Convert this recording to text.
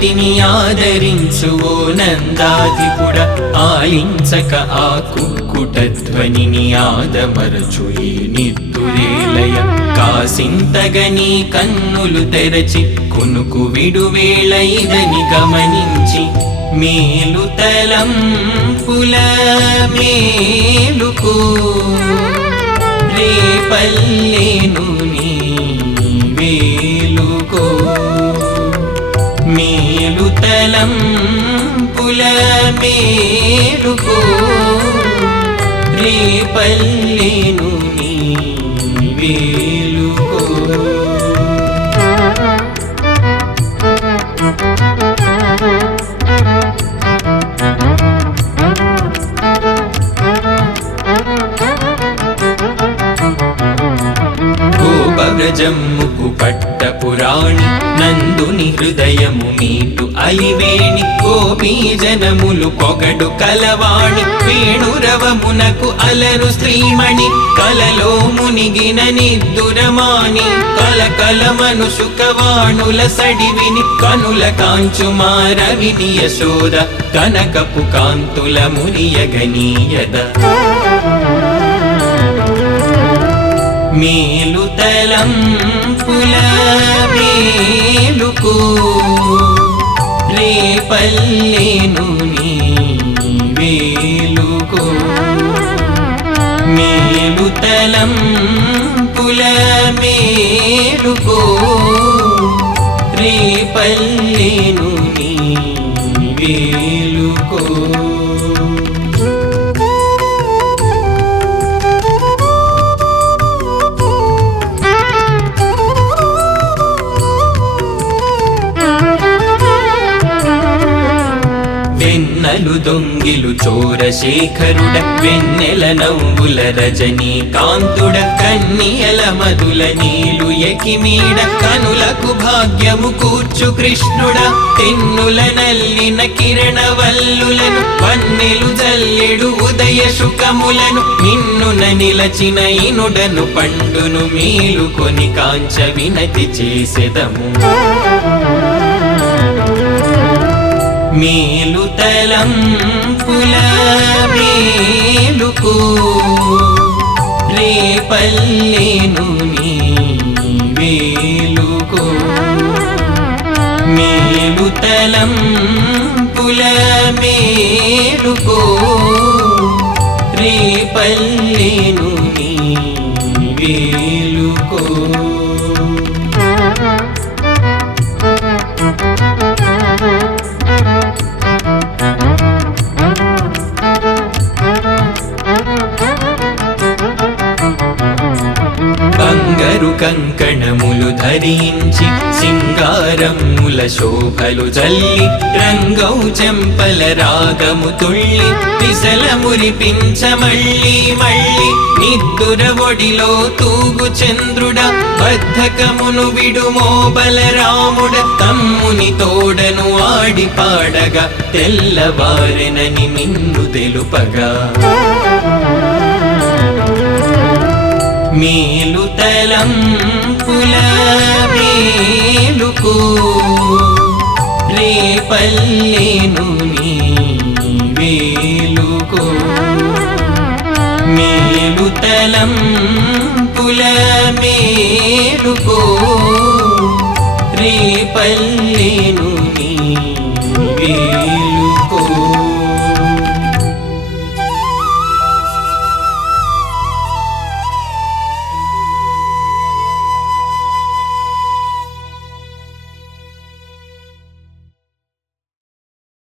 జగతిని ఆదరించు ఓ నందాధిపుడ ఆలించక ఆ కుక్కుట ధ్వనిని ఆదమరచు ఈ నిద్దురేలయ కాసింతగని కన్నులు తెరచి కొనుకు విడువేళ ఇదని గమనించి మేలు తలంపుల మేలుకు రేపల్లేను నీ వేలుకో మేలు తలంపుల మేలుకో రేపల్లేను నీ వేలుకో జమ్ముకు పట్ట పురాణి నందుని హృదయము మీటు అలివేణి గోపీ జనములు పొగడు కలవాణి వేణురవమునకు అలరు శ్రీమణి కలలో మునిగిన నిద్దురమాని కలకలమను సుఖవాణుల సడివిని కనుల కాంచుమారవిని యశోద కనకపు కాంతుల మునియగనీయద మేలు తలంపుల మేలుకు రేపల్లేను నీ వేలుకో మేలు తలంపుల మేలుకో రేపల్లేను నీ వేలుకో వెన్నెలు దొంగిలు చోరశేఖరుడ వెన్నెల నవ్వుల రజనీ కాంతుడ కన్నియల మధుల నీలు ఎకిమీడ కనులకు భాగ్యము కూర్చు కృష్ణుడ తెన్నుల నల్లిన కిరణవల్లులను వన్నెలు జల్లెడు ఉదయ శుకములను నిన్నున నిలచిన ఇనుడను పండును మేలుకొని కాంచ వినతి చేసెదము మేలు తలంపుల మేలుకు రేపల్లేను నీ వేలుకో మేలు తలంపుల మేలుకో రేపల్లేను నీ వేలుకో బంగారు కంకణములు ధరించి సింగారముల శోభలు జల్లి రంగౌ చెంపల రాగము తుళ్ళి పిసల మురిపించ మళ్ళీ మళ్ళీ నిద్దుర ఒడిలో తూగు చంద్రుడ బద్ధకమును విడుమో బలరాముడ తమ్ముని తోడను ఆడి పాడగా తెల్లవారెనని నిన్ను తెలుపగా మేలు తలంపుల మేలుకు రేపల్లేను నీ వేలుకో మేలు తలంపుల మేలుకో రేపల్లేను నీ